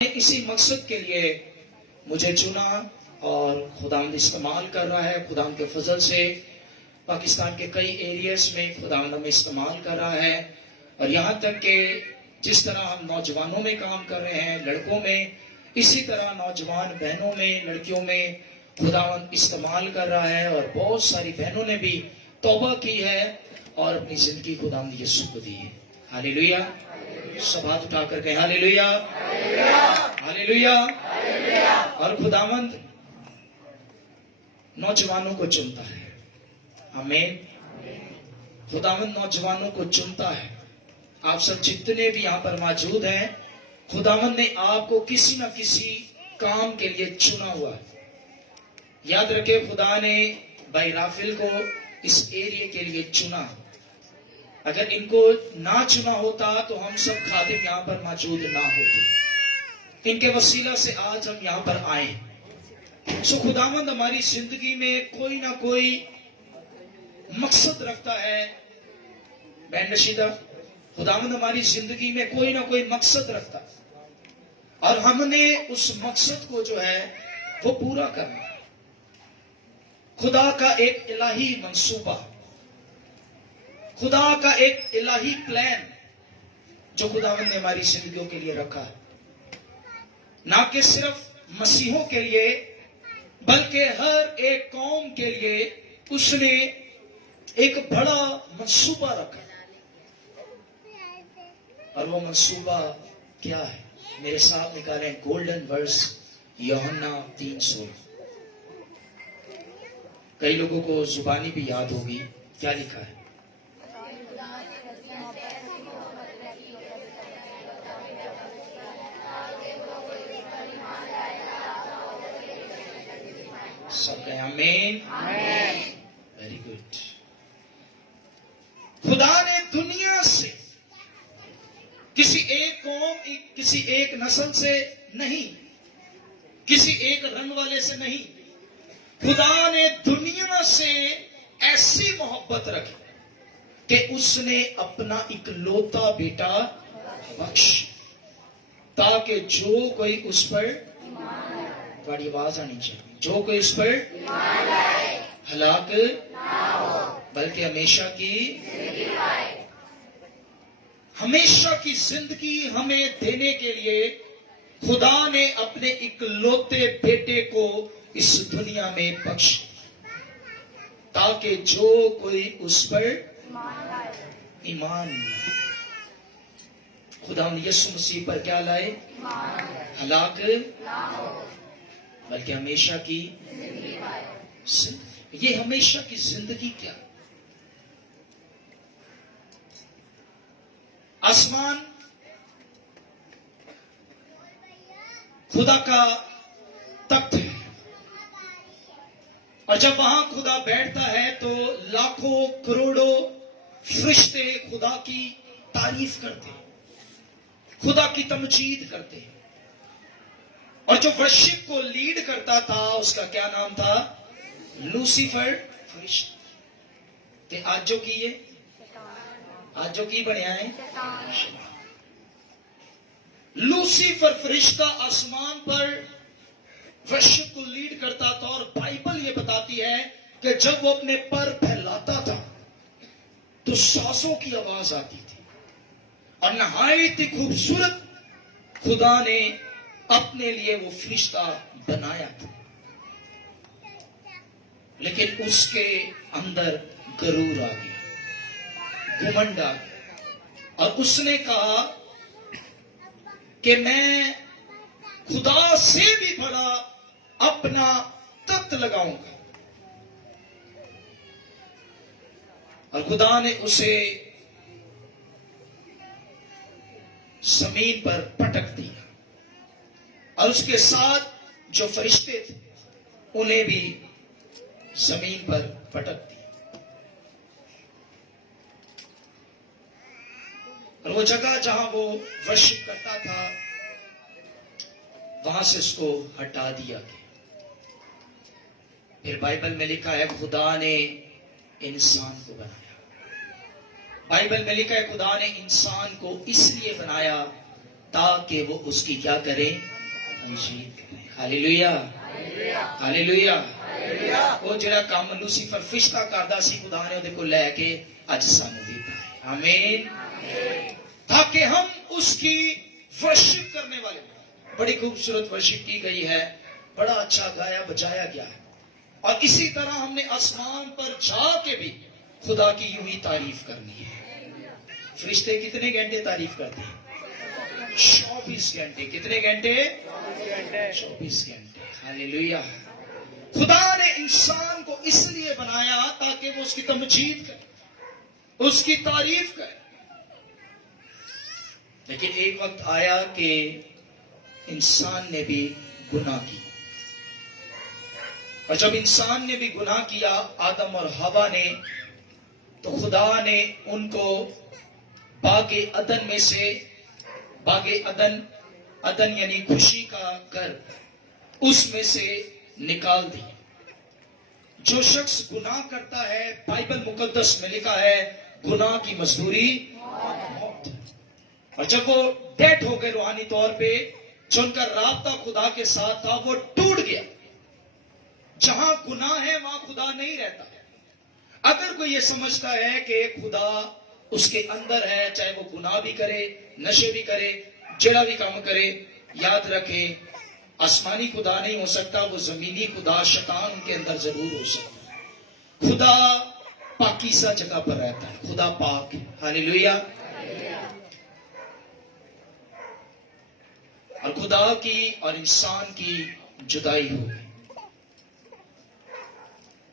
इसी मकसद के लिए मुझे चुना और खुदावंद इस्तेमाल कर रहा है। खुदावंद के फजल से पाकिस्तान के कई एरियाज में खुदावंद हमें इस्तेमाल कर रहा है। और यहाँ तक कि जिस तरह हम नौजवानों में काम कर रहे हैं, लड़कों में, इसी तरह नौजवान बहनों में, लड़कियों में खुदावंद इस्तेमाल कर रहा है। और बहुत सारी बहनों ने भी तौबा की है और अपनी जिंदगी खुदावंद यीशु को दी है। हालेलुया। सब हाथ उठा कर कहें हालेलुया, हालेलुया। और खुदावंद नौजवानों को चुनता है। आमीन। खुदावंद नौजवानों को चुनता है। आप सब जितने भी यहाँ पर मौजूद हैं, खुदावंद ने आपको किसी न किसी काम के लिए चुना हुआ है। याद रखे, खुदा ने भाई राफेल को इस एरिया के लिए चुना। अगर इनको ना चुना होता तो हम सब खादिम यहाँ पर मौजूद ना होते। इनके वसीला से आज हम यहाँ पर आए। सो खुदावंद हमारी जिंदगी में कोई ना कोई मकसद रखता है। बहन नशीदा, खुदावंद हमारी जिंदगी में कोई ना कोई मकसद रखता है और हमने उस मकसद को जो है वो पूरा करना है। खुदा का एक इलाही मंसूबा, खुदा का एक इलाही प्लान जो खुदावंद ने हमारी जिंदगियों के लिए रखा है, ना कि सिर्फ मसीहों के लिए बल्कि हर एक कौम के लिए उसने एक बड़ा मंसूबा रखा। और वो मंसूबा क्या है? मेरे साथ निकालें गोल्डन वर्स यूहन्ना 3:16। कई लोगों को जुबानी भी याद होगी। क्या लिखा है? सब कहें आमीन। Very good. खुदा ने दुनिया से किसी एक कौम, किसी एक नस्ल से नहीं, किसी एक रंग वाले से नहीं, खुदा ने दुनिया से ऐसी मोहब्बत रखी कि उसने अपना इकलौता बेटा बख्श, ताकि जो कोई उस पर, बड़ी आवाज आनी चाहिए, जो कोई उस पर हलाक ना हो बल्कि हमेशा की जिंदगी हमें देने के लिए खुदा ने अपने इकलौते बेटे को इस दुनिया में बख्श, ताकि जो कोई उस पर ईमान लाए। खुदा ने यीशु मसीह पर क्या लाए? हलाक ना हो बल्कि हमेशा की जिंदगी। ये हमेशा की जिंदगी क्या? आसमान खुदा का तख्त है और जब वहां खुदा बैठता है तो लाखों करोड़ों फरिश्ते खुदा की तारीफ करते हैं, खुदा की तमजीद करते हैं। और जो वर्शिप को लीड करता था उसका क्या नाम था? लूसीफर फरिश्ता। आज जो की है, आज जो की बनया है लूसीफर फरिश्ता आसमान पर वर्शिप को लीड करता था। और बाइबल ये बताती है कि जब वो अपने पर फैलाता था तो सांसों की आवाज आती थी। और नहायत ही खूबसूरत खुदा ने अपने लिए वो फरिश्ता बनाया था, लेकिन उसके अंदर गरूर आ गया, घमंड आ गया और उसने कहा कि मैं खुदा से भी बड़ा अपना तख्त लगाऊंगा। और खुदा ने उसे जमीन पर पटक दिया और उसके साथ जो फरिश्ते थे उन्हें भी जमीन पर पटक दिया। और वो जगह जहां वो वर्शिप करता था वहां से उसको हटा दिया गया। फिर बाइबल में लिखा है खुदा ने इंसान को बनाया। बाइबल में लिखा है खुदा ने इंसान को इसलिए बनाया ताकि वो उसकी क्या करे, तमजीद करे। Hallelujah, hallelujah. वो ਜਿਹੜਾ ਕੰਮ लूसीफर फिश्ता करदा सी, खुदा ने ਉਹਦੇ ਕੋਲ ਲੈ ਕੇ ਅੱਜ ਸਾਨੂੰ ਦਿੱਤਾ है। आमीन। ताकि हम उसकी वर्शिप करने वाले। बड़ी खूबसूरत वर्शिप की गई है, बड़ा अच्छा गाया बजाया गया है। और इसी तरह हमने आसमान पर जाके भी खुदा की यूं ही तारीफ करनी है। फरिश्ते कितने घंटे तारीफ करते हैं? 24 घंटे। कितने घंटे? 24 घंटे। हालेलुया। खुदा ने इंसान को इसलिए बनाया ताकि वो उसकी तमजीद करे, उसकी तारीफ करे। लेकिन एक वक्त आया कि इंसान ने भी गुनाह की, और जब इंसान ने भी गुनाह किया, आदम और हवा ने, तो खुदा ने उनको बागे अदन में से, बागे अदन, अदन यानी खुशी का घर, उसमें से निकाल दी। जो शख्स गुनाह करता है, बाइबल मुकद्दस में लिखा है, गुनाह की मजदूरी मौत। और जब वो डेड हो गए रूहानी तौर पे, जो उनका राब्ता खुदा के साथ था वो टूट गया। जहां गुनाह है वहां खुदा नहीं रहता। अगर कोई ये समझता है कि खुदा उसके अंदर है, चाहे वो गुनाह भी करे, नशे भी करे, जेड़ा भी काम करे, याद रखे आसमानी खुदा नहीं हो सकता, वो जमीनी खुदा शैतान उनके अंदर जरूर हो सकता है। खुदा पाकीज़ा जगह पर रहता है, खुदा पाक है। हालेलुया। और खुदा की और इंसान की जुदाई हो गई,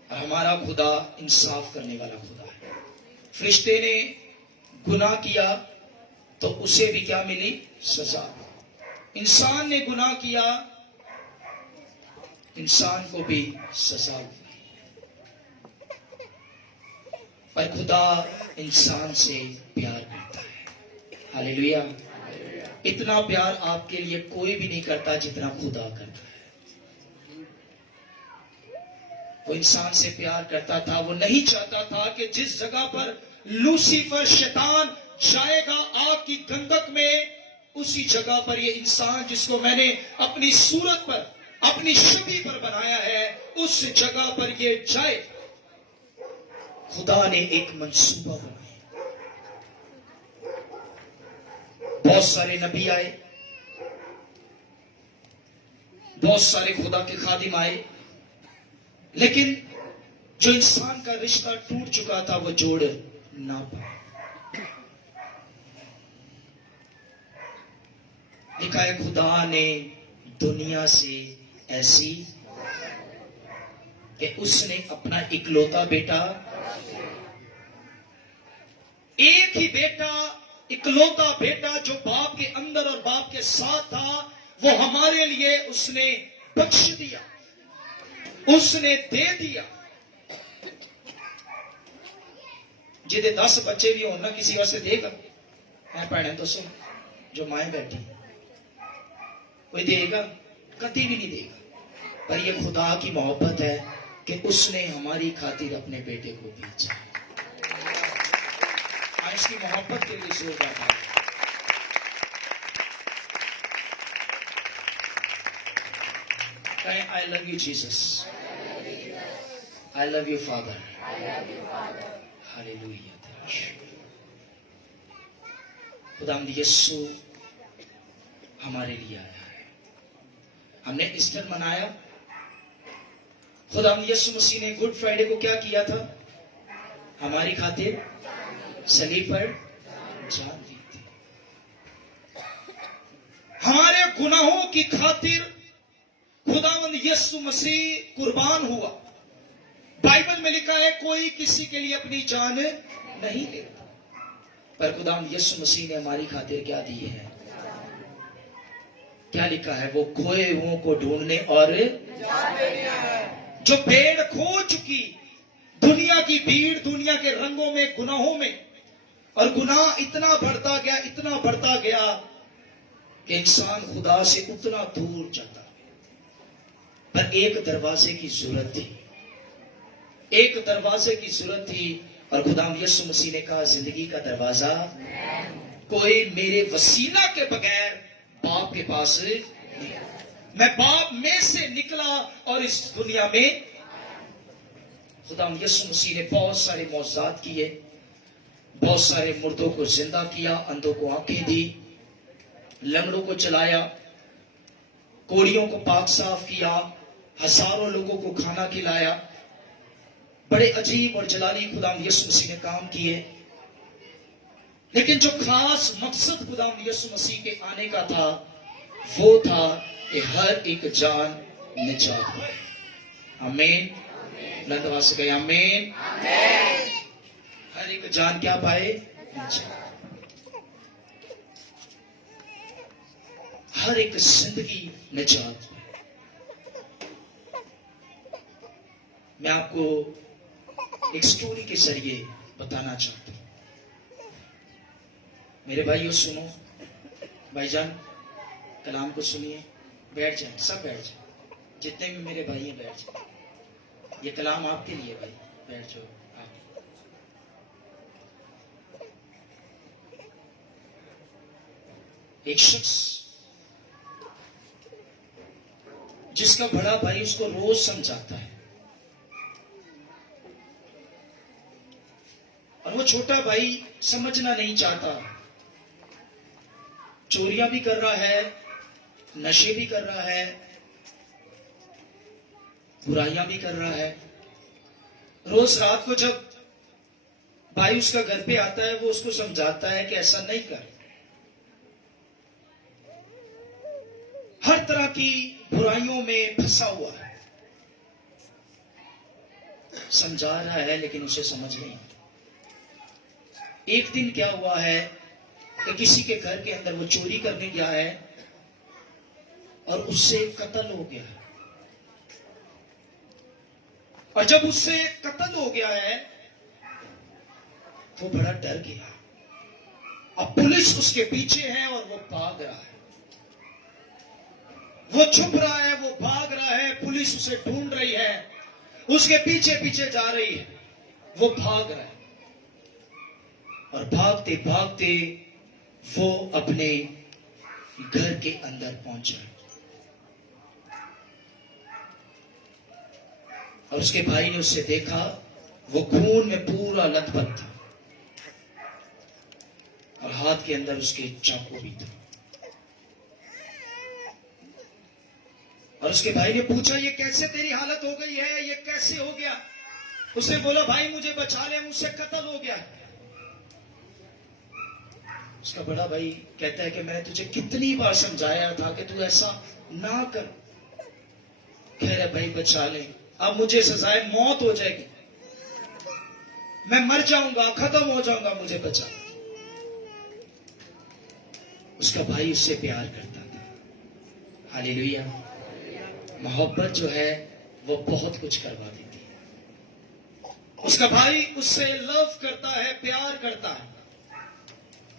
और हमारा खुदा इंसाफ करने वाला खुदा है। फरिश्ते ने गुनाह किया तो उसे भी क्या मिली? सजा। इंसान ने गुनाह किया, इंसान को भी सजा हुई। पर खुदा इंसान से प्यार करता है। हालेलुया। इतना प्यार आपके लिए कोई भी नहीं करता जितना खुदा करता है। वो इंसान से प्यार करता था। वो नहीं चाहता था कि जिस जगह पर लूसीफर शैतान जाएगा आग की गंधक में, उसी जगह पर ये इंसान जिसको मैंने अपनी सूरत पर, अपनी छवि पर बनाया है, उस जगह पर ये जाए। खुदा ने एक मंसूबा बनाया। बहुत सारे नबी आए, बहुत सारे खुदा के खादिम आए, लेकिन जो इंसान का रिश्ता टूट चुका था वो जोड़ ना पाए। लिखा है खुदा ने दुनिया से ऐसी कि उसने अपना इकलौता बेटा, एक ही बेटा, इकलौता बेटा जो बाप के अंदर और बाप के साथ था, वो हमारे लिए उसने बख्श दिया, उसने दे दिया। जिदे 10 बच्चे भी होना किसी वास्ते देगा? मैं भैने दसो जो माए बैठी, कोई देगा? कभी भी नहीं देगा। पर यह खुदा की मोहब्बत है कि उसने हमारी खातिर अपने बेटे को भेजा। इसकी मोहब्बत के लिए जोरदार है। कहें I love you Jesus, I love you father. Hallelujah. खुदावंद यीशु हमारे लिए आया है। हमने ईस्टर मनाया। खुदावंद यीशु मसीह ने गुड फ्राइडे को क्या किया था? हमारी खातिर सलीब पर जान दी थी। हमारे गुनाहों की खातिर खुदावंद यीशु मसीह कुर्बान हुआ। बाइबल में लिखा है कोई किसी के लिए अपनी जान नहीं लेता, पर खुदावंद यीशु मसीह ने हमारी खातिर क्या दी है? क्या लिखा है? वो खोए हुओं को ढूंढने और जो भेड़ खो चुकी, दुनिया की भीड़, दुनिया के रंगों में, गुनाहों में, और गुनाह इतना बढ़ता गया, इतना बढ़ता गया कि इंसान खुदा से उतना दूर जाता। पर एक दरवाजे की जरूरत थी, एक दरवाजे की जरूरत थी। और खुदा यीशु मसीह ने कहा जिंदगी का दरवाजा कोई मेरे वसीला के बगैर बाप के पास मैं बाप में से निकला और इस दुनिया में खुदा यीशु मसीह ने बहुत सारे मौजूदात किए, बहुत सारे मुर्दों को जिंदा किया, अंधों को आंखें दी, लंगड़ों को चलाया, कोड़ियों को पाक साफ किया, हजारों लोगों को खाना खिलाया। बड़े अजीब और जलाली खुदा यीशु मसीह ने काम किए। लेकिन जो खास मकसद खुदा यीशु मसीह के आने का था वो था कि हर एक जान निजात पाए। आमीन। बुलंद से कहे आमीन। हर एक जान क्या पाए? निजात। हर एक जिंदगी निजात। मैं आपको एक स्टोरी के जरिए बताना चाहता हूं। मेरे भाइयों सुनो, भाईजान कलाम को सुनिए, बैठ जाए, सब बैठ जाए, जितने भी मेरे भाई हैं बैठ जाए। ये कलाम आपके लिए भाई, बैठ जाओ आप। एक शख्स जिसका बड़ा भाई उसको रोज समझाता है और वो छोटा भाई समझना नहीं चाहता, चोरियां भी कर रहा है, नशे भी कर रहा है, बुराइयां भी कर रहा है। रोज रात को जब भाई उसका घर पे आता है वो उसको समझाता है कि ऐसा नहीं कर, हर तरह की बुराइयों में फंसा हुआ है, समझा रहा है लेकिन उसे समझ नहीं। एक दिन क्या हुआ है कि किसी के घर के अंदर वो चोरी करने गया है और उससे कत्ल हो गया है। और जब उससे कत्ल हो गया है वो बड़ा डर गया। अब पुलिस उसके पीछे है और वो भाग रहा है, वो छुप रहा है, वो भाग रहा है, पुलिस उसे ढूंढ रही है, उसके पीछे पीछे जा रही है, वो भाग रहा है। और भागते भागते वो अपने घर के अंदर पहुंचा और उसके भाई ने उससे देखा, वो खून में पूरा लथपथ था और हाथ के अंदर उसके चाकू भी था। और उसके भाई ने पूछा, ये कैसे तेरी हालत हो गई है, ये कैसे हो गया? उसने बोला, भाई मुझे बचा ले, मुझसे कत्ल हो गया। उसका बड़ा भाई कहता है कि मैं तुझे कितनी बार समझाया था कि तू ऐसा ना कर। कह रहा भाई बचा ले, अब मुझे सजाए मौत हो जाएगी, मैं मर जाऊंगा, खत्म हो जाऊंगा, मुझे बचा। उसका भाई उससे प्यार करता था। हालेलुया। मोहब्बत जो है वो बहुत कुछ करवा देती है। उसका भाई उससे लव करता है, प्यार करता है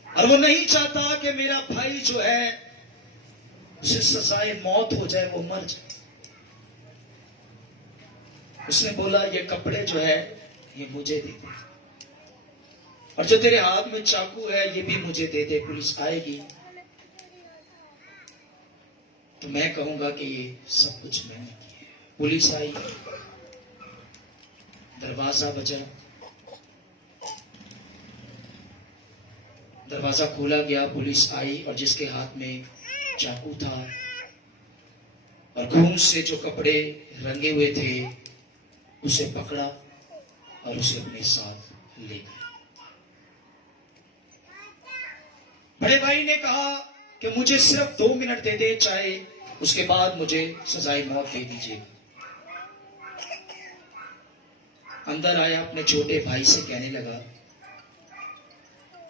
और वो नहीं चाहता कि मेरा भाई जो है उसे सजाए मौत हो जाए, वो मर जाए। उसने बोला, ये कपड़े जो है ये मुझे दे दे और जो तेरे हाथ में चाकू है ये भी मुझे दे दे। पुलिस आएगी तो मैं कहूंगा कि ये सब कुछ मैंने किया। पुलिस आई, दरवाजा बजा, दरवाजा खोला गया, पुलिस आई और जिसके हाथ में चाकू था और खून से जो कपड़े रंगे हुए थे उसे पकड़ा और उसे अपने साथ ले गया। बड़े भाई ने कहा कि मुझे सिर्फ 2 मिनट दे दे, चाहे उसके बाद मुझे सजाए मौत दे दीजिए। अंदर आया, अपने छोटे भाई से कहने लगा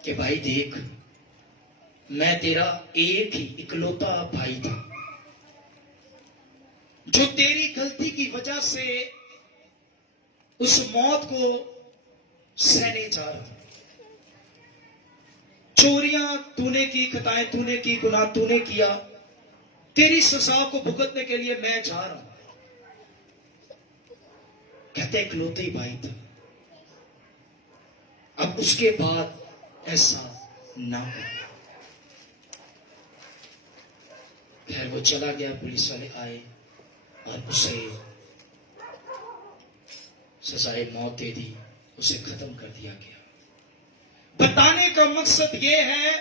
कि भाई देख, मैं तेरा एक ही इकलौता भाई था जो तेरी गलती की वजह से उस मौत को सहने जा रहा था। चोरियां तूने की, खताएं तूने की, गुनाह तूने किया, तेरी सजा को भुगतने के लिए मैं जा रहा हूं। कहते इकलौते ही भाई था। अब उसके बाद ऐसा ना हो। खैर वो चला गया, पुलिस वाले आए और उसे सजाए मौत दे दी, उसे खत्म कर दिया गया। बताने का मकसद ये है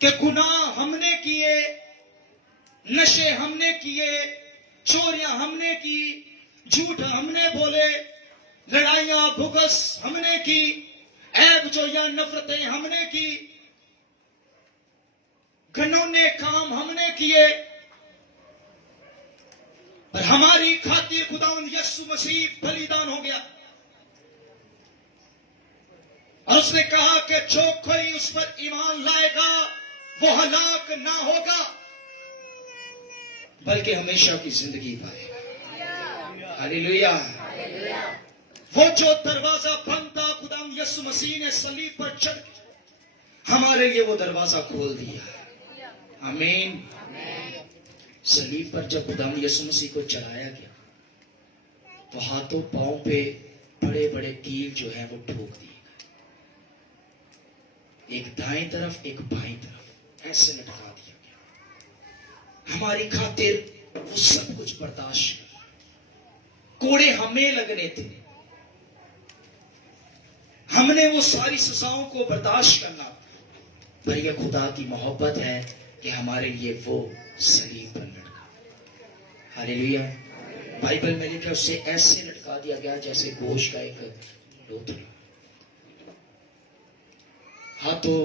कि गुनाह हमने किए, नशे हमने किए, चोरियां हमने की, झूठ हमने बोले, लड़ाइयां भुगस हमने की, ऐब जो या नफरतें हमने की, घिनौने काम हमने किए, पर हमारी खातिर खुदावंद यीशु मसीह बलिदान हो गया। और उसने कहा कि जो कोई उस पर ईमान लाएगा वो हलाक ना होगा बल्कि हमेशा की जिंदगी पाएगा। हालेलुया। वो जो दरवाजा बंद था, खुदावंद यीशु मसीह ने सलीब पर चढ़ हमारे लिए वो दरवाजा खोल दिया। आमीन। सलीब पर जब खुदावंद यीशु मसीह को चढ़ाया गया तो हाथों पांव पे बड़े बड़े कील जो है वो ठोक दिए गए, एक दाएं तरफ एक बाएं तरफ ऐसे लटका दिया गया। हमारी खातिर वो सब कुछ बर्दाश्त कर, कोड़े हमें लगने थे, हमने वो सारी सजाओं को बर्दाश्त करना, पर यह खुदा की मोहब्बत है कि हमारे लिए वो सलीब पर लटका। हालेलुया। बाइबल में लिखा उसे ऐसे लटका दिया गया जैसे गोश्त का एक लोथड़ा। हाथों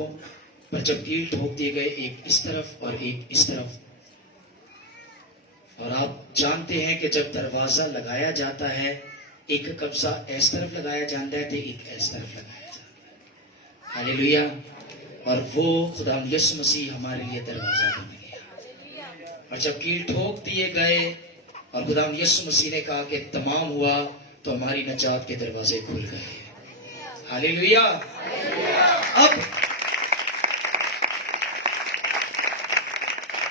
पर जब कील ठोक दिए गए, एक इस तरफ और एक इस तरफ, और आप जानते हैं कि जब दरवाजा लगाया जाता है एक कब्जा इस तरफ लगाया जाता है तो एक इस तरफ लगाया जाता है। हालेलुया। और वो खुदा यीशु मसीह हमारे लिए दरवाजा बन गया। और जब कील ठोक दिए गए और खुदा यीशु मसीह ने कहा कि तमाम हुआ, तो हमारी नजात के दरवाजे खुल गए। हालेलुया।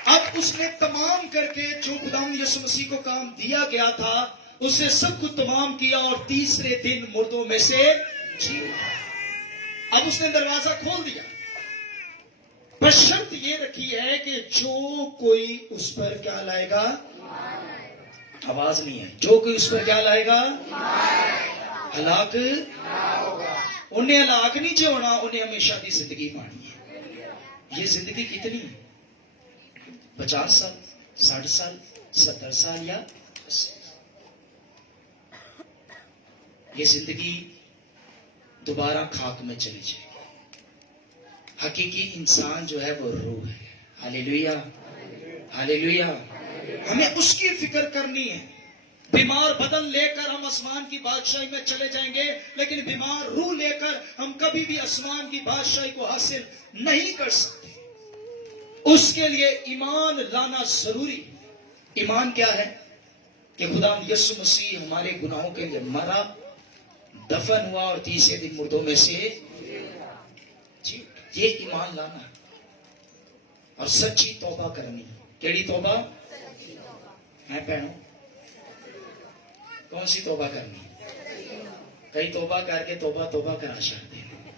अब उसने तमाम करके जो खुदा यीशु मसीह को काम दिया गया था उसने सब कुछ तमाम किया और तीसरे दिन मुर्दों में से जी उठा। अब उसने दरवाजा खोल दिया, पर शर्त ये रखी है कि जो कोई उस पर क्या लाएगा, आवाज नहीं है, जो कोई उस पर क्या लाएगा, हलाक उन्हें हलाक नहीं जो होना, उन्हें हमेशा की जिंदगी पानी है। ये जिंदगी कितनी है? 50 साल, 60 साल, 70 साल या 80? ये जिंदगी दोबारा खाक में चली जाएगी। हकीकी इंसान जो है वो रूह है। हालेलुया। हालेलुया। हमें उसकी फिक्र करनी है। बीमार बदन लेकर हम आसमान की बादशाही में चले जाएंगे, लेकिन बीमार रूह लेकर हम कभी भी आसमान की बादशाही को हासिल नहीं कर सकते। उसके लिए ईमान लाना जरूरी। ईमान क्या है? कि खुदा यीशु मसीह हमारे गुनाहों के लिए मरा, दफन हुआ और तीसरे दिन मुर्दों में से जी। ये ईमान लाना है और सच्ची तौबा करनी। केड़ी तौबा है भैनों? कौन सी तौबा करनी? कई तौबा करके तौबा करा सकते हैं।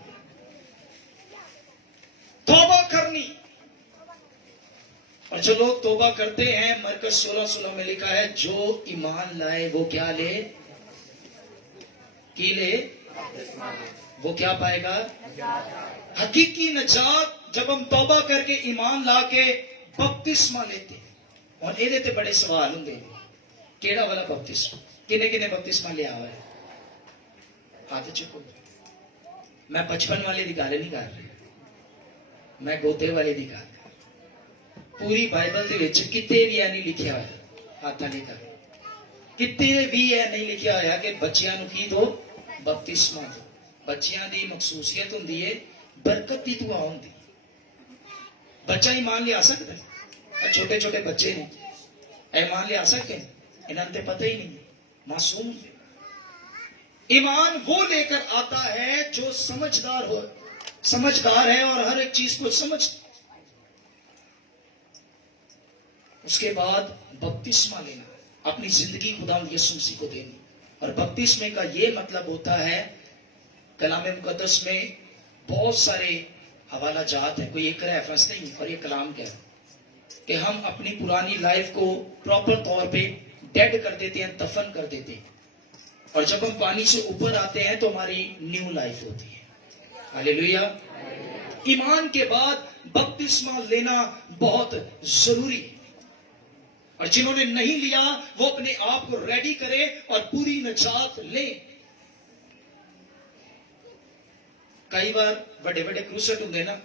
तौबा करनी। और जो लोग तौबा करते हैं, मरकज 16:16 में लिखा है, जो ईमान लाए वो क्या ले? की ले? वो क्या पाएगा? हकीकी नजात। जब हम तौबा करके ईमान लाके बपतिस्मा लेते हैं, और ये ते बड़े सवाल होंगे, केड़ा वाला बपतिस्मा? किने किने बपतिस्मा लिया हुआ है? हाथ चुको। मैं 55 वाले की गल नहीं कर रहा, मैं गोते वाले की गल। पूरी बाइबल दे विच किते भी नहीं लिखिया होया, हाथ नहीं कर, किते भी नहीं लिखिया होया कि बच्चियां नूं की दो? बपतिस्मा दो। बच्चियां दी मखसूसियत हुंदी है बरकत दी दुआ होंदी। बच्चा ईमान लिया सकता है? छोटे छोटे बच्चे ने ईमान लिया सकते हैं? इन्हें तो पता ही नहीं, मासूम। ईमान वो लेकर आता है जो समझदार हो, समझदार है और हर एक चीज को समझ। उसके बाद बपतिस्मा लेना, अपनी जिंदगी खुदा यीशु मसीह को देनी। और बपतिस्मे का ये मतलब होता है, कलाम मुकद्दस में बहुत सारे हवाला जात है, कोई एक रेफरेंस नहीं। और ये कलाम क्या है? कि हम अपनी पुरानी लाइफ को प्रॉपर तौर पे डेड कर देते हैं, दफन कर देते हैं, और जब हम पानी से ऊपर आते हैं तो हमारी न्यू लाइफ होती है। हालेलुया। ईमान के बाद बपतिस्मा लेना बहुत जरूरी है, और जिन्होंने नहीं लिया वो अपने आप को रेडी करे और पूरी निजात ले। कई बार बड़े बड़े क्रूसेट होंगे ना,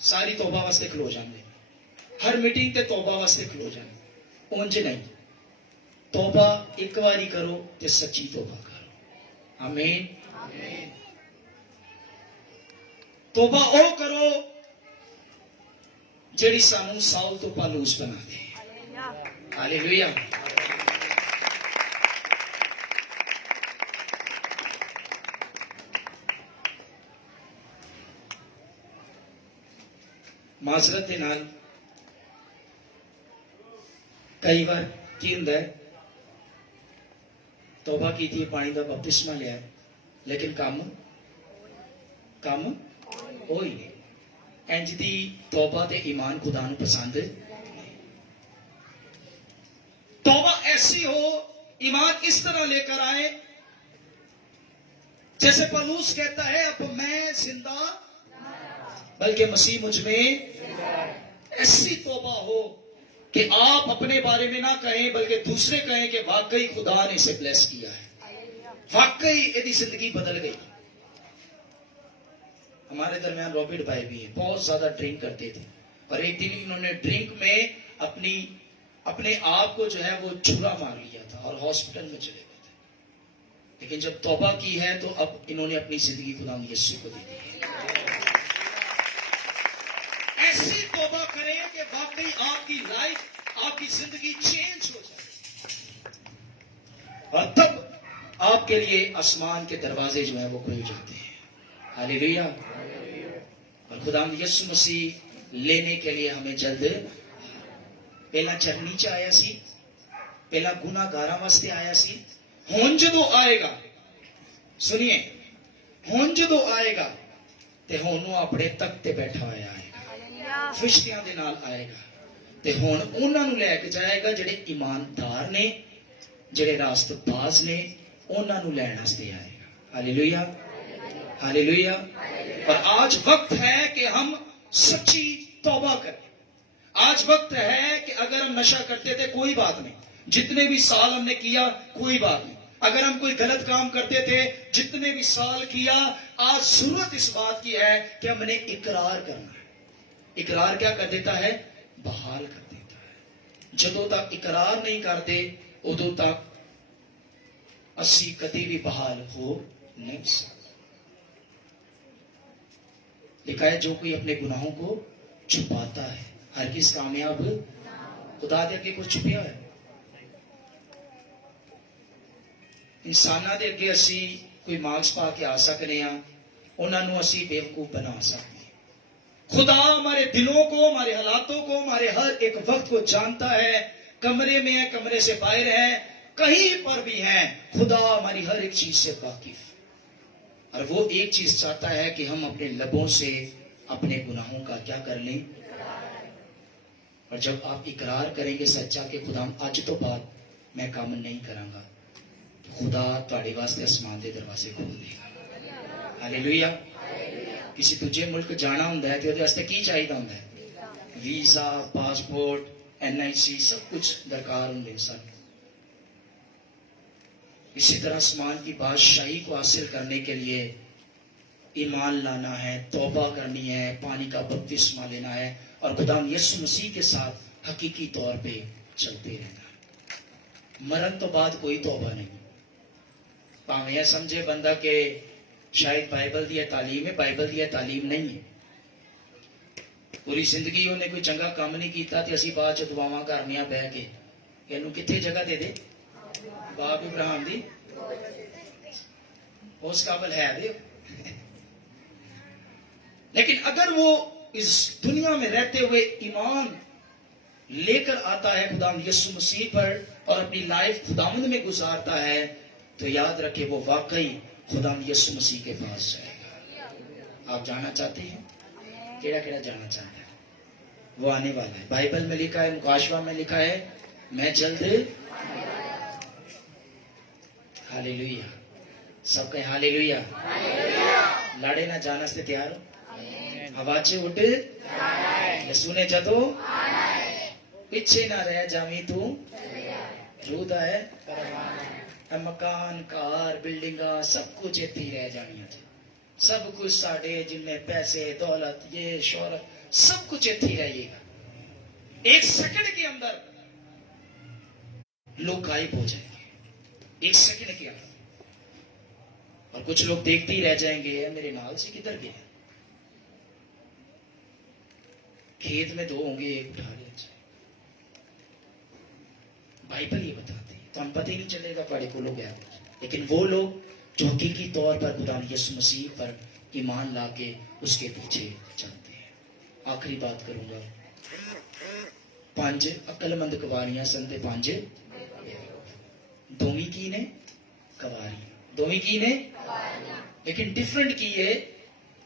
सारी तौबा वास्ते खलो जाते, हर मीटिंग ते तौबा वास्ते खलो जाते। उंज नहीं, तौबा एक बारी करो ते सच्ची तौबा करो। आमीन। तौबा ओ करो जेड़ी सानू साउल तो पालूस बना दे। हालेलुया। माजरत दे नाल कई बार की हुंदा है, तौबा की थी, पानी का बपतिस्मा लिया, लेकिन काम हो ही नहीं। इंज दी तौबा ते ईमान खुदा नू पसंद। तौबा ऐसी हो, ईमान इस तरह लेकर आए जैसे पौलुस कहता है, अब मैं जिंदा बल्कि मसीह मुझ में। ऐसी तौबा हो कि आप अपने बारे में ना कहें बल्कि दूसरे कहें कि वाकई खुदा ने इसे ब्लेस किया है, वाकई इसकी जिंदगी बदल गई। हमारे दरमियान रॉबर्ट भाई भी है, बहुत ज्यादा ड्रिंक करते थे, और एक दिन इन्होंने ड्रिंक में अपने आप को जो है वो छुरा मार लिया था और हॉस्पिटल में चले गए थे। लेकिन जब तौबा की है तो अब इन्होंने अपनी जिंदगी खुदा यीशु को दे दी है। ऐसी तौबा करें कि वाकई आपकी लाइफ, आपकी जिंदगी चेंज हो जाए, और तब आपके लिए आसमान के दरवाजे जो है वो खुल जाते हैं। हालेलुया। और खुदा यीशु मसीह लेने के लिए हमें जल्द, पहला चरनी च आया सी, पहला गुनाहगारां वास्ते आया सी, हुण जदों आएगा, सुनिए, हुण जदों आएगा ते हुण वो अपने तख्त ते बैठा होया आएगा, फरिश्तियां दे नाल आएगा, ते हुण उन्हां नूं लैके जाएगा जेड़े ईमानदार ने, जेड़े रास्तबाज ने, उन्हां नूं लैण वास्ते आएगा। हालेलुया। हालेलुया। और आज वक्त है कि हम सच्ची तौबा करें। आज वक्त है कि अगर हम नशा करते थे कोई बात नहीं, जितने भी साल हमने किया कोई बात नहीं, अगर हम कोई गलत काम करते थे जितने भी साल किया, आज जरूरत इस बात की है कि हमने इकरार करना है। इकरार क्या कर देता है? बहाल कर देता है। जदों तक इकरार नहीं करते उदों तक असी कभी भी बहाल हो नहीं सकते। लिखा है, जो कोई अपने गुनाहों को छुपाता है हरगिज़ कामयाब। खुदा दे अगे कुछ छुपिया है? इंसाना दे अगे असी कोई मार्क्स पा के आ सकते हैं, उन्होंने असी बेवकूफ बना सकते हैं। खुदा हमारे दिलों को, हमारे हालातों को, हमारे हर एक वक्त को जानता है। कमरे में है, कमरे से बाहर है, कहीं पर भी है, खुदा हमारी हर एक चीज से वाकिफ। और वो एक चीज चाहता है कि हम अपने लबों से अपने गुनाहों का क्या कर लें। और जब आप इकरार करेंगे सच्चा कि खुदा आज तो बाद मैं काम नहीं करांगा, तो खुदा तुहाडे वास्ते आसमान के दरवाजे खोल देगा। हालेलुया। किसी दूजे मुल्क जाना हुंदा है तो उहदे वास्ते की चाहिदा हुंदा है? वीजा, पासपोर्ट, NIC सब कुछ दरकार होंगे सन। इसी तरह आसमान की बादशाही को हासिल करने के लिए ईमान लाना है, तौबा करनी है, पानी का बपतिस्मा लेना है, और खुदा यीशु मसीह के साथ हकीकी तौर पे चलते रहना। मरण तो बाद कोई तौबा नहीं। भावें यह समझे बंदा कि शायद बाइबल दी तालीम है, बाइबल दी तालीम नहीं है। पूरी जिंदगी उन्हें कोई चंगा काम नहीं किया तो असी बाद च दुआवां करनियां बह के इनू कित्थे जगह दे दे। बाप इब्राहिम दी उस काबिल है दे। लेकिन अगर वो इस दुनिया में रहते हुए ईमान लेकर आता है खुदा यीशु मसीह पर और अपनी लाइफ खुदावंद में गुजारता है, तो याद रखे वो वाकई खुदा यीशु मसीह के पास जाएगा। आप जाना चाहते हैं? केड़ा केड़ा जाना चाहता है? वो आने वाला है। बाइबल में लिखा है, मुकाशवा में लिखा है, मैं जल्द। हालेलुया, सब कहे हालेलुया। लाड़े ना जाना से तैयार हो, हवाचे उठ सुने जदो, पीछे ना रह जावी तू, रूदा है मकान कार बिल्डिंगा सब कुछ इत्थे ही रह जानिया, सब कुछ साढ़े जिन्हें पैसे दौलत ये शोहरत सब कुछ इत्थे ही रहेगा। एक सेकंड के अंदर लोग गायब हो जाएंगे, एक सेकंड के अंदर। और कुछ लोग देखते ही रह जाएंगे, मेरे नाल से किधर गया। खेत में दो होंगे, एक उठा लिया जाए। बाइबल ये बताती है, तो हम पता ही नहीं चलेगा पढ़े को लोग है। लेकिन वो लोग जो हकीकी तौर पर खुदा यीशु मसीह पर ईमान लाके उसके पीछे चलते हैं। आखिरी बात करूंगा, 5 अकलमंद कवारियां सन ते 5 दोवी की ने कवारी, दोवी की ने, लेकिन डिफरेंट की है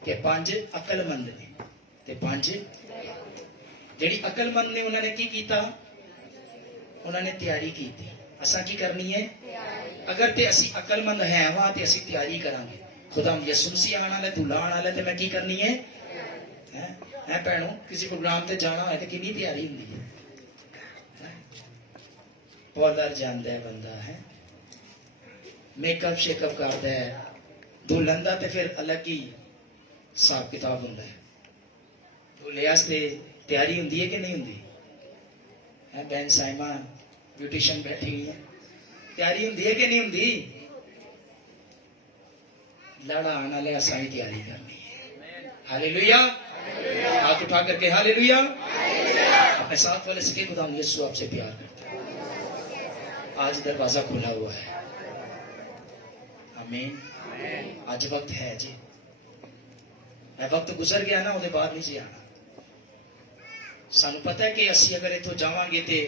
कि 5 अकलमंद ने ते 5 जेडी अकलमंद ने उन्होंने की कीता, उन्होंने तैयारी की थी। असा की करनी है, अगर ते असी अकलमंद है वहां ते असी तैयारी करांगे। खुदा यीशु मसीह आने वाला, दूल्हा आने वाला, ते मैं की करनी है भैनों, किसी प्रोग्राम ते जाना है तो कितनी तैयारी होंदी है। पौधर जाता है बंदा है, मेकअप शेकअप करता है, दुल्हन दा ते फिर अलग ही हिसाब किताब होंदा है। दूल्हे वास्ते तैयारी होंदी है कि नहीं होंदी है? बहन साइमा ब्यूटिशियन बैठी हुई है, तैयारी होंदी है कि नहीं होंदी? लड़ा आने वाले असा ही तैयारी करनी है। हालेलुया, हाथ उठा करके हालेलुया। अपने साथ वाले सके खुदा यीशु आपसे प्यार करता है। आज दरवाजा खुला हुआ है, आमीन। आज वक्त है जी, वक्त गुजर गया ना, उसके बाद नहीं जी आना। सानू पता है कि असी अगर इथों जावांगे ते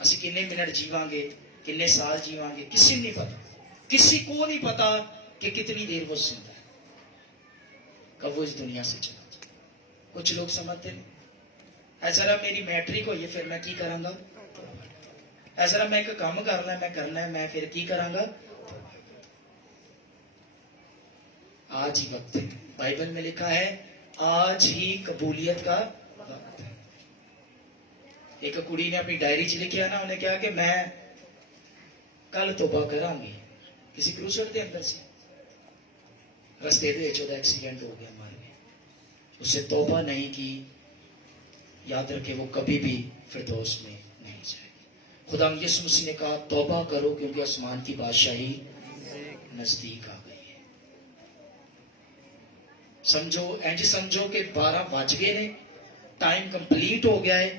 असी किन्ने मिनट जीवांगे, किन्ने साल जीवांगे, किसी नहीं पता, किसी को नहीं पता कि कितनी देर वो जिंदा है, कब वो इस दुनिया से चला जाए। कुछ लोग समझते नहीं, जरा मेरी मैट्रिक हुई है फिर मैं की करांगा, जरा मैं एक काम करना मैं करना है, मैं फिर की करांगा। आज ही वक्त है, बाइबल में लिखा है आज ही कबूलियत का वक्त है। एक कुड़ी ने अपनी डायरी च लिखा ना, उन्हें कहा कि मैं कल तौबा करांगी। किसी क्रूसर के अंदर से रस्ते पे एक्सीडेंट हो गया, मर गया। उसे तौबा नहीं की, याद रखे वो कभी भी फिरदौस में नहीं जाएगी। खुदा यीशु मसीह ने कहा तौबा करो क्योंकि आसमान की बादशाही नजदीक आ गई है। समझो इंज समझो कि 12 बज गए ने, टाइम कंप्लीट हो गया है,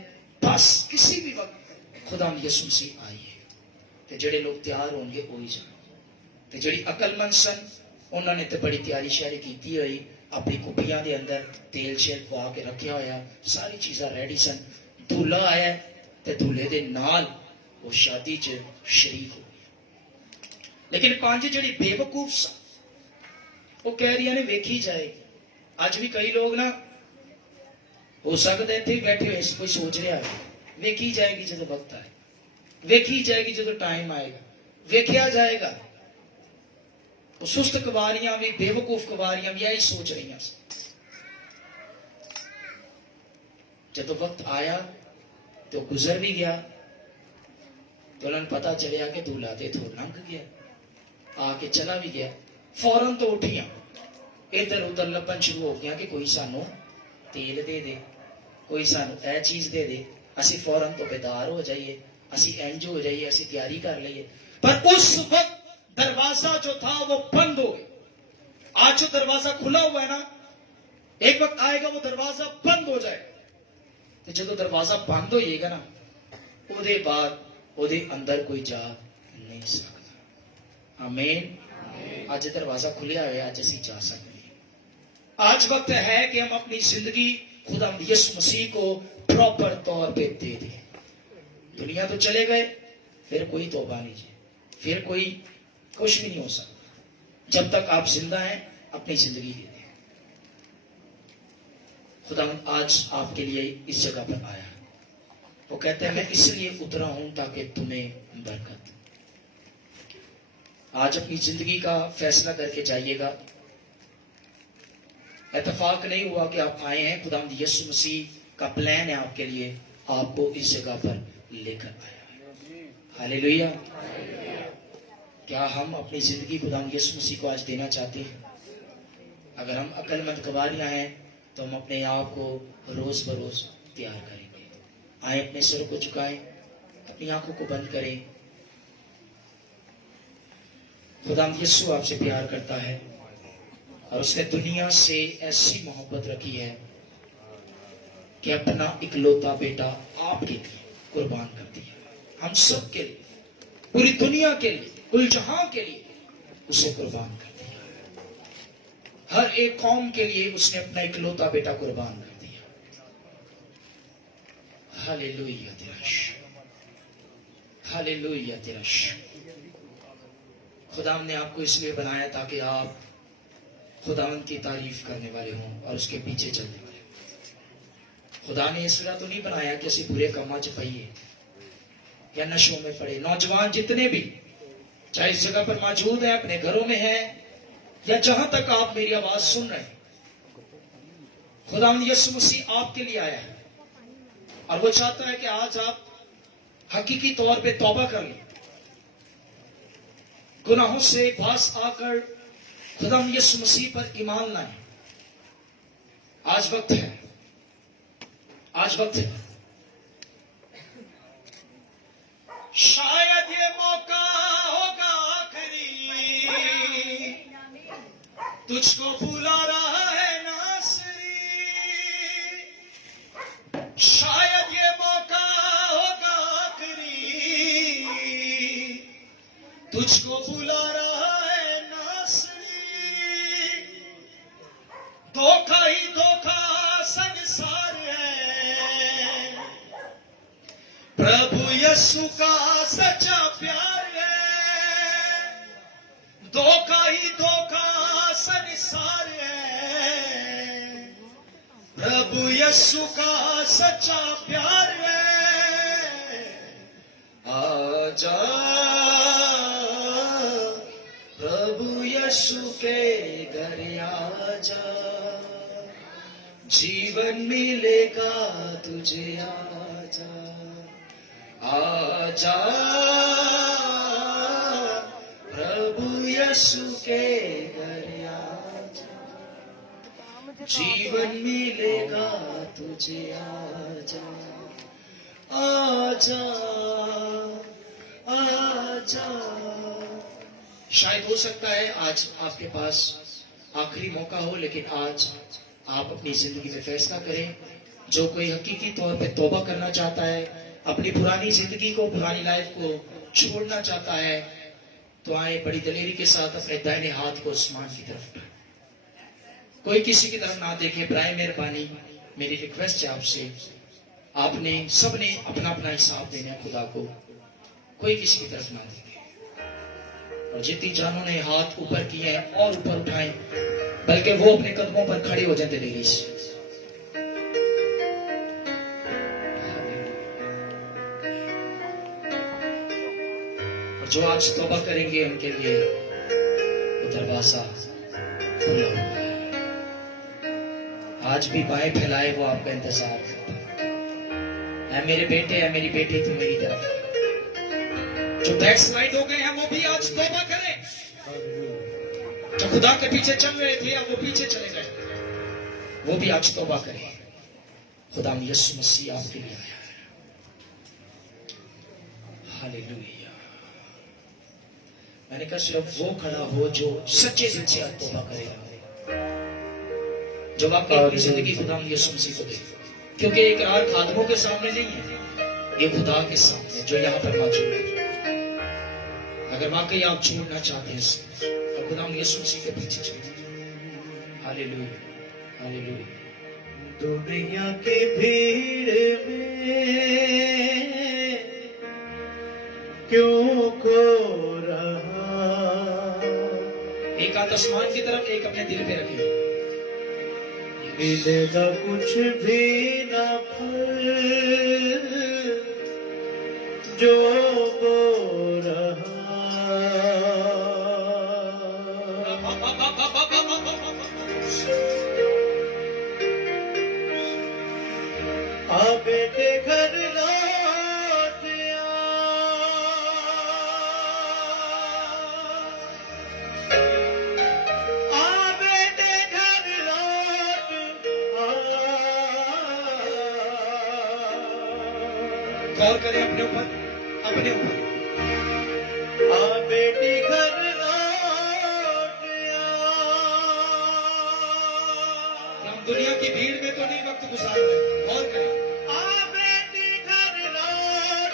बस किसी भी वक्त खुदा यीशु मसीह आई है। ते जेड़े लोग तैयार होंगे वही जान, ते जेड़ी अकलमंद सन उन्होंने तो बड़ी तैयारी श्यारी की हुई, अपनी कुपियां दे अंदर तेल शेल पा के रखा होया, सारी चीज़ां रेडी सन। दूल्हा आया ते दूल्हे दे नाल वो शादी च शरीक हो गया। लेकिन 5 जेड़ी बेवकूफ सन वो कह रही ने वेखी जाएगी। आज भी कई लोग ना हो सकता है इतने बैठे हुए कोई सोच रहा है वेखी जाएगी जो वक्त आए, वेखी जाएगी जो टाइम आएगा, वेख्या जाएगा। वो सुस्त कुवारियां भी बेवकूफ कुवारियां भी यही सोच रही हैं। जब वक्त आया तो गुजर भी गया, तो उन्होंने पता चलिया कि दूल्हा ते थोड़ा लंघ गया, आके चला भी गया। फौरन तो उठियां, इधर उधर लभन शुरू हो गया कि कोई सानू तेल दे दे, कोई सानू यह चीज दे दे, असी फौरन तो बेदार हो जाइए, असी इंज हो जाइए, असी तैयारी कर लीए। पर उस वक्त दरवाजा जो था वो बंद हो गया। आज जो दरवाजा खुला हुआ है ना, एक वक्त आएगा वो दरवाजा बंद हो जाएगा। तो जो दरवाजा बंद होएगा ना, उसके बाद ਉਹਦੇ अंदर कोई जा नहीं सकता। आमीन। आज दरवाजा खुलिया हुआ, आज असी जा सकते हैं। आज वक्त है कि हम अपनी जिंदगी खुदा यीशु मसीह को प्रॉपर तौर पे दे दें। दुनिया तो चले गए, फिर कोई तौबा नहीं जी, फिर कोई कुछ भी नहीं हो सकता। जब तक आप जिंदा हैं अपनी जिंदगी दे दें। खुदा आज आपके लिए इस जगह पर आया। वो कहते हैं मैं इसलिए उतरा हूं ताकि तुम्हें बरकत। आज अपनी जिंदगी का फैसला करके जाइएगा। इत्तेफाक नहीं हुआ कि आप आए हैं, खुदा यीशु मसीह का प्लान है आपके लिए, आपको इस जगह पर लेकर आया है। हालेलुया। क्या हम अपनी जिंदगी खुदा यीशु मसीह को आज देना चाहते हैं? अगर हम अक्लमंद गवारियां हैं तो हम अपने आप को रोज बरोज तैयार करेंगे। आए अपने सिर को झुकाएं, अपनी आंखों को बंद करें। खुदा यीशु आपसे प्यार करता है और उसने दुनिया से ऐसी मोहब्बत रखी है कि अपना इकलौता बेटा आपके लिए कुर्बान कर दिया। हम सब के लिए, पूरी दुनिया के लिए, कुल जहां के लिए उसे कुर्बान कर दिया। हर एक कौम के लिए उसने अपना इकलौता बेटा कुर्बान कर दिया। हालेलुया तेरा शुक्र, हालेलुया तेरा शुक्र। खुदा ने आपको इसलिए बनाया ताकि आप खुदावंद की तारीफ करने वाले हों और उसके पीछे चलने वाले हों। खुदा ने इस तरह तो नहीं बनाया कि असि बुरे कामों च पाइए या नशों में पड़े। नौजवान जितने भी चाहे इस जगह पर मौजूद है, अपने घरों में है या जहां तक आप मेरी आवाज सुन रहे हैं, खुदावंद यीशु मसीह आपके लिए आया है और वो चाहता है कि आज आप हकीकी तौर पे तौबा कर लें, गुनाहों से बाज आकर खुदावंद यीशु मसीह पर ईमान लाएं। आज वक्त है, आज वक्त है। शायद ये मौका होगा आखिरी, तुझको बुला रहा है नासरी। शायद ये मौका होगा आखिरी, तुझको बुला रहा है नासरी। धोखा ही धोखा संसार है, प्रभु यीशु का सच्चा प्यार है। धोखा ही धोखा संसार है, प्रभु यीशु का सच्चा प्यार है। आजा प्रभु यीशु के घर आजा, जीवन मिलेगा तुझे। आजा आजा प्रभु यीशु के घर आजा, जीवन मिलेगा तुझे। आजा आजा आजा। शायद हो सकता है आज आपके पास आखिरी मौका हो, लेकिन आज आप अपनी जिंदगी में फैसला करें। जो कोई हकीकी तौर पे तौबा करना चाहता है, अपनी पुरानी जिंदगी को, पुरानी लाइफ को छोड़ना चाहता है, तो आए बड़ी दलेरी के साथ अपने दाहिने हाथ को आसमान की तरफ उठाएं। कोई किसी की तरफ ना देखे। बराए मेहरबानी मेरी रिक्वेस्ट है आपसे, आपने सबने अपना अपना हिसाब देना है खुदा को। कोई किसी की तरफ ना देखे। और जितनी जानों ने हाथ ऊपर किए हैं और ऊपर उठाएं, बल्कि वो अपने कदमों पर खड़े हो जाए दलेरी से। जो आज तौबा करेंगे उनके लिए वो दरवाजा खुला हुआ है। आज भी बाएं फैलाए वो आपका इंतजार करता है। मेरे बेटे है, मेरी बेटी, तुम मेरी तरफ। जो बैक स्लाइड हो गए हैं वो भी आज तौबा करें। जो खुदा के पीछे चल रहे थे अब वो पीछे चले गए, वो भी आज तौबा करें। खुदा यीशु मसीह आपके लिए आया है। हालेलुया। मैंने कहा सिर्फ वो खड़ा हो जो सच्चे दिल से तौबा करेगा, जो वाकई अपनी जिंदगी खुदा यीशु मसीह को दे। क्योंकि इकरार खादमों के सामने नहीं है, ये खुदा के सामने जो यहाँ पर मौजूद है। अगर वाकई आप छोड़ना चाहते हैं तो खुदा यीशु मसीह के पीछे चलिए। Hallelujah hallelujah. दुनिया की भीड़ में क्यों खो रहा। एक हाथ आसमान की तरफ, एक अपने दिल पे रखिए। मिलेगा कुछ भी न फल जो बो रहा। आ बेटे घर लौट आ बेटे घर लौट गौर करें अपने ऊपर, अपने ऊपर। आ बेटी घर लौट हम दुनिया की भीड़ में तो नहीं वक्त गुजार रहे, गौर करें। आ बेटी घर लौट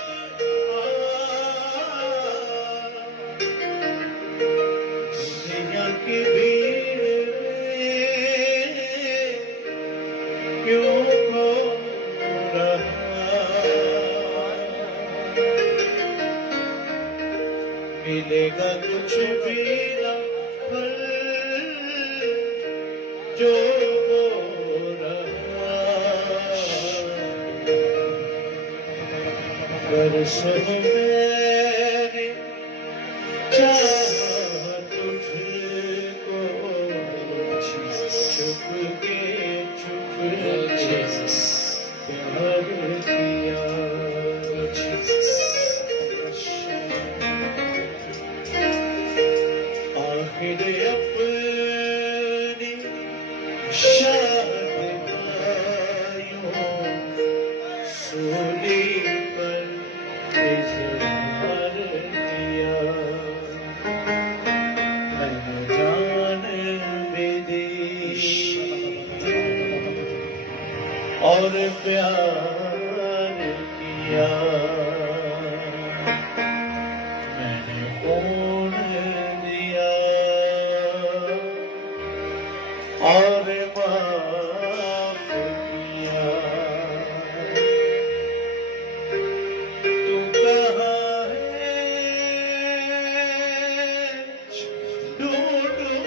दुनिया की भीड़ में क्यों खो रहा। मिलेगा कुछ भी न फल जो बो रहा। कर सब मैंने चाहा तुझको छुप के प्यार किया। आखिर अपनी शाद पायूं सूली पर इज़हार किया। मैंने जान भी दी और प्यार किया। मैंने खून दिया और माफ किया। तू कहाँ है ढूंढूं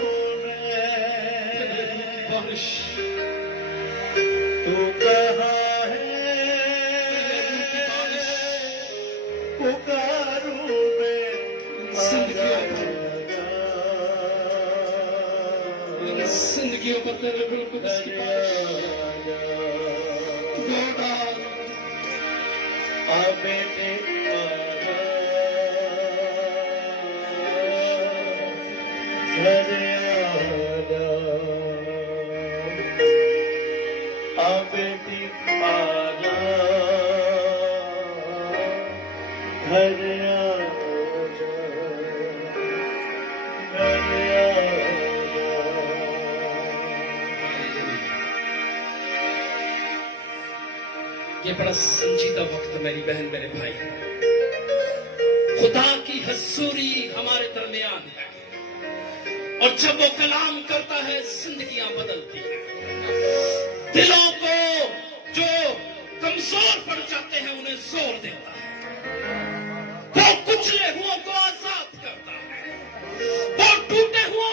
मैं। तू कहाँ है पुकारूं मैं। जिंदगियों पर तेरे रूप की आ बेटे घर आजा। आ बेटी आजा घर आजा। घर आजा। ये बड़ा संजीदा वक्त मेरी बहन, मेरे भाई। खुदा की हजूरी हमारे दरमियान है, और जब वो कलाम करता है जिंदगियां बदलती हैं, दिलों को